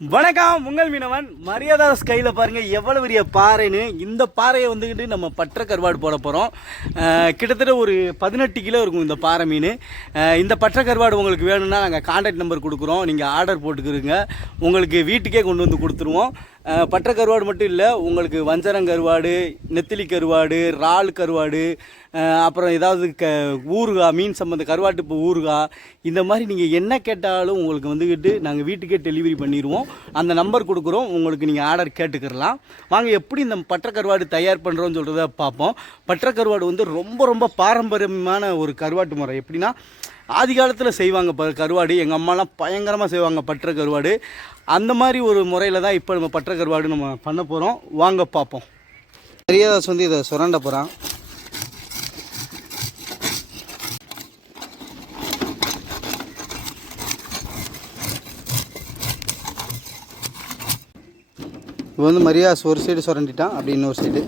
வணக்கம், உங்கள் மீனவன் மரியாதாஸ். கையில் பாருங்கள் எவ்வளோ பெரிய பாறைன்னு. இந்த பாறையை வந்துக்கிட்டு நம்ம பற்ற கருவாடு போட போகிறோம். கிட்டத்தட்ட ஒரு 18 கிலோ இருக்கும் இந்த பாறை மீன். இந்த பற்ற கருவாடு உங்களுக்கு வேணும்னா நாங்கள் கான்டாக்ட் நம்பர் கொடுக்குறோம். நீங்கள் ஆர்டர் போட்டுக்கிறீங்க, உங்களுக்கு வீட்டுக்கே கொண்டு வந்து கொடுத்துருவோம். பற்ற கருவாடு மட்டும் இல்லை, உங்களுக்கு வஞ்சரங்கருவாடு, நெத்திலி கருவாடு, இறால் கருவாடு, அப்புறம் ஏதாவது ஊறுகாய், மீன் சம்மந்த கருவாட்டு ஊறுகாய், இந்த மாதிரி நீங்கள் என்ன கேட்டாலும் உங்களுக்கு வந்துக்கிட்டு நாங்கள் வீட்டுக்கே டெலிவரி பண்ணிடுவோம். அந்த நம்பர் கொடுக்குறோம், உங்களுக்கு நீங்கள் ஆர்டர் கேட்டுக்கிறலாம். வாங்க எப்படி இந்த பற்ற கருவாடு தயார் பண்ணுறோன்னு சொல்கிறத பார்ப்போம். பற்ற கருவாடு வந்து ரொம்ப பாரம்பரியமான ஒரு கருவாட்டு முறை. எப்படின்னா ஆதி காலத்தில் செய்வாங்க கருவாடு. எங்கள் அம்மாலாம் பயங்கரமாக செய்வாங்க பற்ற கருவாடு. அந்த மாதிரி ஒரு முறையில் தான் இப்போ நம்ம பற்ற கருவாடு நம்ம பண்ண போகிறோம். வாங்க பார்ப்போம். மரியாதாஸ் வந்து இதை சுரண்ட போகிறான். இப்போ வந்து மரியாதாஸ் ஒரு சைடு சுரண்டிட்டான், அப்படி இன்னொரு சைடு.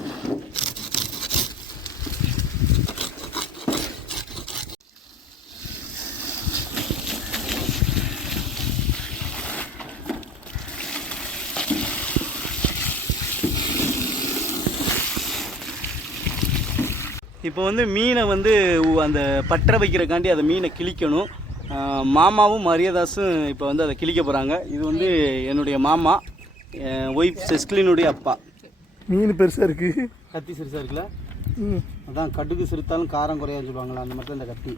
இப்போ வந்து மீனை வந்து அந்த பற்ற வைக்கிறக்காண்டி அதை மீனை கிழிக்கணும். மாமாவும் மரியாதாஸும் இப்போ வந்து அதை கிழிக்க போகிறாங்க. இது வந்து என்னுடைய மாமா, ஒய்ஃப் செஸ்கிலினுடைய அப்பா. மீன் பெருசாக இருக்குது, கத்தி சிறுசாக இருக்குல்ல. அதான் கடுகு சிறுத்தாலும் காரம் குறையான்னு சொல்லுவாங்களா, அந்த மாதிரி தான் இந்த கத்தி.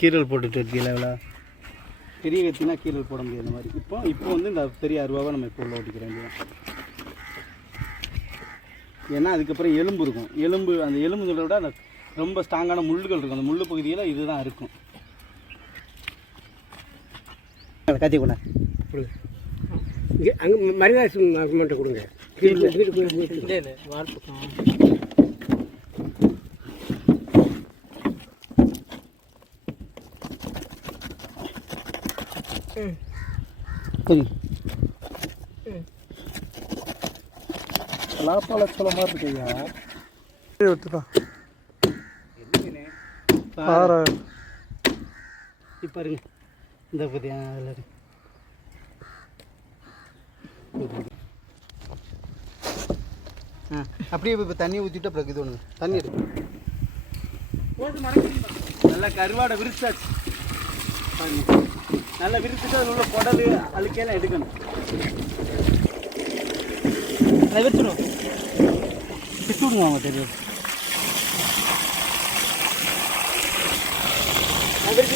கீரல் போட்டுட்டு இருக்கீங்களா? எவ்வளோ பெரிய கத்தினா கீரல் போட முடியாது மாதிரி. இப்போ வந்து இந்த பெரிய அருவாவை நம்ம இப்போ உள்ள ஓட்டிக்கிற வேண்டியதான். ஏன்னா அதுக்கப்புறம் எலும்பு இருக்கும். அந்த எலும்புகளை விட அந்த ரொம்ப ஸ்ட்ராங்கான முள்ளுகள் இருக்கும். அந்த முள் பகுதியில் இதுதான் இருக்கும். கத்தி கொண்டா அங்கே மரியாதை மட்டும் கொடுங்க. சரி, லாப்பால சொல்ல மாதிரி இருக்குங்க. இப்போ இருங்க, இந்த பற்றியா அதில் அப்படியே இப்போ தண்ணி ஊற்றிட்டு அப்புறம் இது ஒன்று தண்ணி எடுக்கும். நல்லா கருவாடை விரிச்சாச்சு. நல்லா விரிச்சுட்டு அதில் உள்ள குடல் அழுக்கையெல்லாம் எடுக்கணும். அதை விரிச்சிடும், விட்டு விடுவாங்க தெரியும். அப்படி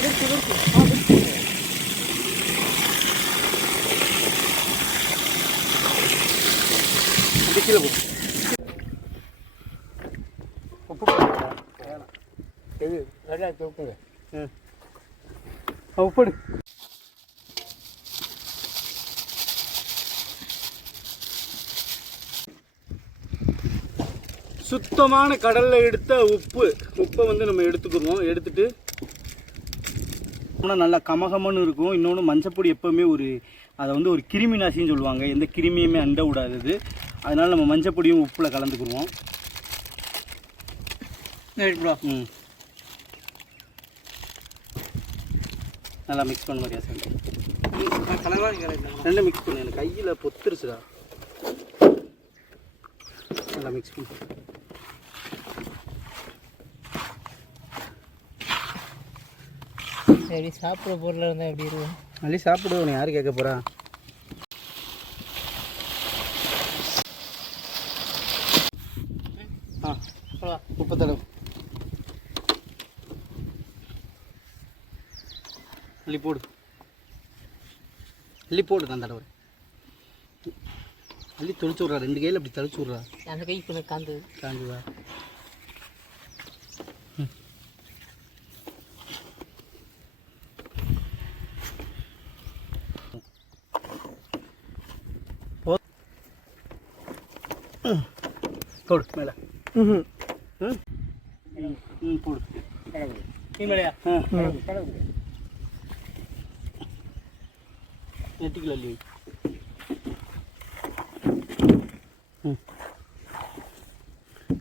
கீழே போ. உப்பு உப்படு. சுத்தமான கடலில் எடுத்த உப்பை வந்து நம்ம எடுத்துக்குவோம். எடுத்துட்டு நல்லா கமகமன்னு இருக்கும். இன்னொன்று மஞ்சப்பொடி எப்போவுமே அதை வந்து ஒரு கிருமி நாசின்னு சொல்லுவாங்க. எந்த கிருமியுமே அண்ட விடாதது. அதனால் நம்ம மஞ்சப்பொடியும் உப்பில் கலந்துக்குருவோம். நல்லா மிக்ஸ் பண்ண மாதிரியா சார்? ரெண்டும் மிக்ஸ் பண்ணு. எனக்கு கையில் பொத்துருச்சுடா. நல்லா மிக்ஸ் பண்ணு. எப்படி சாப்பிட்ற பொருளாக இருந்தால் எப்படி இருக்கும்? நல்லா சாப்பிடுவோம். யார் கேட்க போகிறா? உப்பு தடவை அள்ளி போடு. நான் தடவை அள்ளி தொளிச்சு விட்றா. 2 கையில் அப்படி தெளிச்சு விட்றா. அந்த கை இப்போ காஞ்சுதா? போடு மேலே. போடு மேலையா? 8 கிலோ அள்ளி.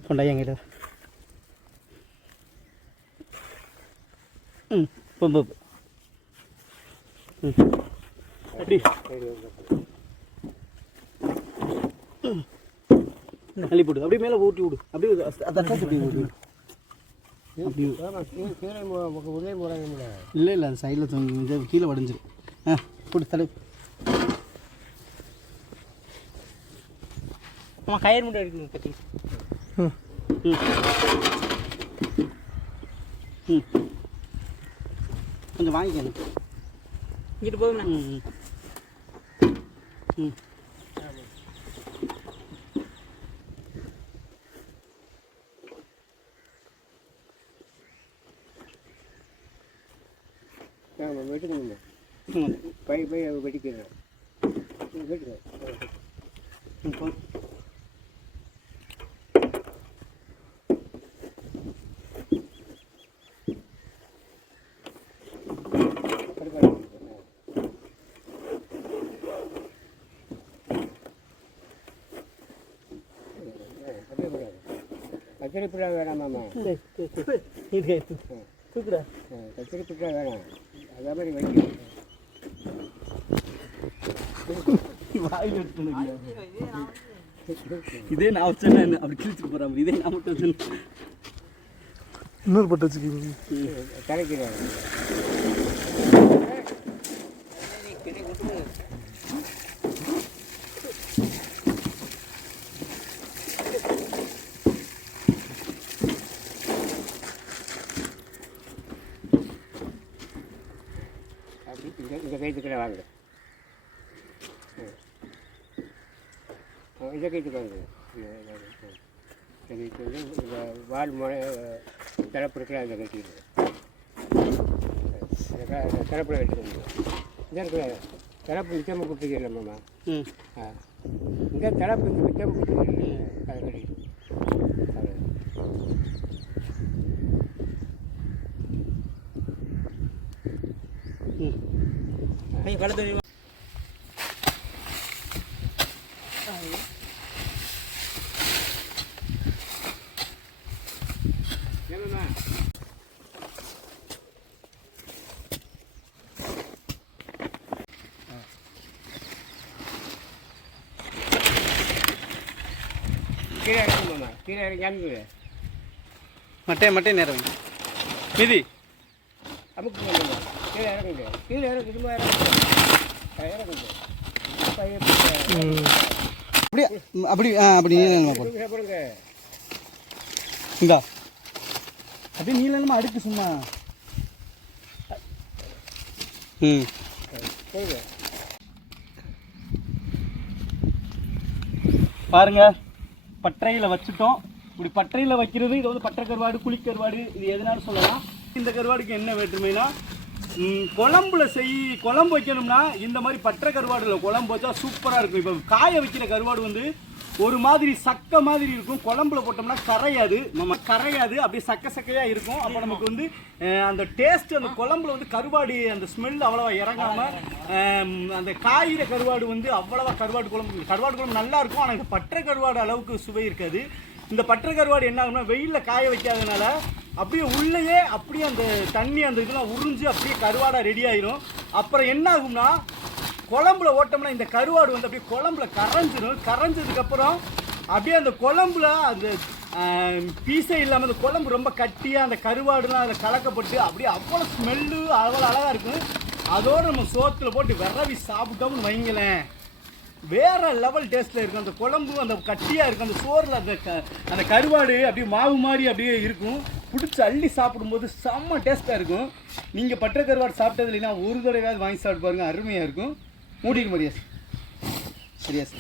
கொண்டா என்கிட்ட. ம் பம்பு ம் அப்படி அள்ளி போடு, அப்படியே மேலே ஊட்டி விடு, அப்படியே அதான் அப்படி விடு. அப்படி இல்லை இல்லை, அது சைடில் தொங்க கீழே உடஞ்சிரும். ஆ போட்டு தலை. ஆமாம், கயிறு மட்டும் எடுக்கணும் கட்டி. ம் ம் கொஞ்சம் வாங்கிக்கணும். இங்கிட்டு போதும்ண்ணா. ம் ம் வெட்டுக்கணுங்க. பை வெட்டிக்கிறேன். வெட்டுக்கிறேன். கத்திரி பிள்ளை வேணாமாம்மா? தூக்குடா. கத்திரி பிள்ளை வேணாம், அதே மாதிரி வைக்க. இதே நான் வச்சேன், அப்படி கிழிச்சிட்டு போகிறேன். இதே நான் மட்டும் வச்சேன். இன்னொரு பட்டு வச்சுக்கிங்க. கிடைக்கிறேன். இந்த கைத்துக்கிற வாங்க. இதை கைத்துக்கு வாங்க. கைத்து வந்து இந்த வால் முனை தலைப்பு இருக்கிற அதை கட்டிடுது. தலைப்பில் கட்டிக்கணும். இந்த இருக்கிற தலைப்பு நிச்சயமாக கொடுத்துக்கலாமாம்மா? இந்த தலைப்பு இந்த நிச்சயமாக கொடுத்துக்கல, அதை கட்டிக்கணும். வளர்த்து கீழே இறங்குமாம்மா, கீழே இறங்கி மட்டே நேரம் மிதி அமுக்கு பண்ணுங்க. கீழே இறங்குங்க, கீழே இறங்கு, சும்மா இறங்குங்க. அப்படியே அப்படி அப்படி போடுங்க. இந்தா அப்படியே நீளமா அடுக்கு சும்மா. ம் போடுங்க. பாருங்க, பட்டறையில் வச்சுட்டோம். இப்படி பட்டறையில் வைக்கிறது, இது வந்து பட்டை கருவாடு, குழிக்கருவாடு, இது எதனாலும் சொல்லலாம். இந்த கருவாடுக்கு என்ன வேற்றுமைனா, குழம்பு வைக்கணும்னா இந்த மாதிரி பட்டை கருவாடில் குழம்பு வச்சா சூப்பராக இருக்கும். இப்போ காய வைக்கிற கருவாடு வந்து ஒரு மாதிரி சக்க மாதிரி இருக்கும். குழம்புல போட்டோம்னா கரையாது, அப்படியே சக்கையாக இருக்கும். அப்போ நமக்கு வந்து அந்த டேஸ்ட், அந்த குழம்புல வந்து கருவாடு அந்த ஸ்மெல் அவ்வளோவா இறங்காமல், அந்த காயிற கருவாடு வந்து அவ்வளோவா கருவாடு குழம்பு நல்லா இருக்கும். ஆனால் இந்த பட்டை கருவாடு அளவுக்கு சுவை இருக்காது. இந்த பட்டை கருவாடு என்ன ஆகும்னா, வெயிலில் காய வைக்காதனால அப்படியே உள்ளேயே அப்படியே அந்த தண்ணி அந்த இதெல்லாம் உறிஞ்சு அப்படியே கருவாடாக ரெடி ஆயிரும். அப்புறம் என்ன ஆகும்னா, குழம்புல ஓட்டோம்னா இந்த கருவாடு வந்து அப்படியே குழம்புல கரைஞ்சிடும். கரைஞ்சதுக்கப்புறம் அப்படியே அந்த குழம்புல அந்த பீஸே இல்லாமல் அந்த குழம்பு ரொம்ப கட்டியாக அந்த கருவாடுலாம் அதில் கலக்கப்பட்டு அப்படியே அவ்வளோ ஸ்மெல்லு அவ்வளோ அழகாக இருக்கும். அதோடு நம்ம சோத்தில் போட்டு விரவி சாப்பிட்டோம்னு வைங்களேன், வேற லெவல் டேஸ்ட்டில் இருக்கும். அந்த குழம்பு அந்த கட்டியாக இருக்கும், அந்த சோறில் அந்த கருவாடு அப்படியே மாவு மாதிரி அப்படியே இருக்கும். பிடிச்சி அள்ளி சாப்பிடும்போது செம்ம டேஸ்ட்டாக இருக்கும். நீங்கள் பட்டை கருவாடு சாப்பிட்டது இல்லைன்னா ஒரு தடவையாவது வாங்கி சாப்பிட்டு பாருங்கள், அருமையாக இருக்கும். மூடிக்கு மரியாஸ் சரியாஸ்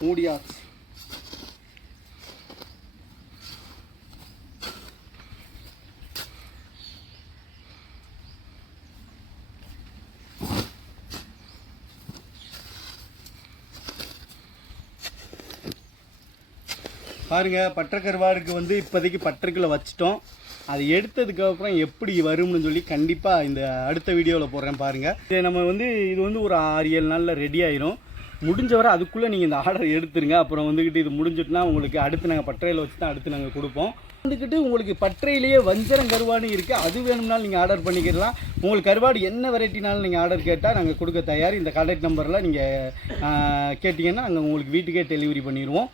மூடியாச்சு. பாருங்கள், பட்டை கருவாடுக்கு வந்து இப்போதைக்கு பட்டறைக்குள்ளே வச்சிட்டோம். அது எடுத்ததுக்கப்புறம் எப்படி வரும்னு சொல்லி கண்டிப்பாக இந்த அடுத்த வீடியோவில் போடுறேன் பாருங்கள். இது நம்ம வந்து இது வந்து ஒரு 6-7 நாளில் ரெடி ஆயிரும். முடிஞ்ச வரை அதுக்குள்ளே நீங்கள் இந்த ஆர்டர் எடுத்துருங்க. அப்புறம் வந்துக்கிட்டு இது முடிஞ்சிட்டுனா உங்களுக்கு அடுத்து நாங்கள் பட்டறையில் வச்சு தான் அடுத்து நாங்கள் கொடுப்போம். வந்துக்கிட்டு உங்களுக்கு பட்டறையிலேயே வஞ்சரம் கருவாடு இருக்குது, அது வேணும்னாலும் நீங்கள் ஆர்டர் பண்ணிக்கலாம். உங்களுக்கு கருவாடு என்ன வெரைட்டினாலும் நீங்கள் ஆர்டர் கேட்டால் நாங்கள் கொடுக்க தயார். இந்த கான்டாக்ட் நம்பரில் நீங்கள் கேட்டிங்கன்னா நாங்கள் உங்களுக்கு வீட்டுக்கே டெலிவரி பண்ணிடுவோம்.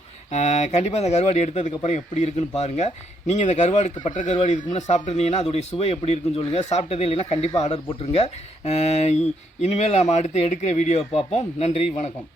கண்டிப்பாக இந்த கருவாடு எடுத்ததுக்கப்புறம் எப்படி இருக்குன்னு பாருங்கள். நீங்கள் இந்த கருவாடுக்கு பட்டறை கருவாடு இதுக்கு முன்னே சாப்பிட்ருந்தீங்கன்னா அதோடைய சுவை எப்படி இருக்குன்னு சொல்லுங்கள். சாப்பிட்டதே இல்லைன்னா கண்டிப்பாக ஆர்டர் போட்டுருங்க. இனிமேல் நாம் அடுத்து எடுக்கிற வீடியோவை பார்ப்போம். நன்றி, வணக்கம்.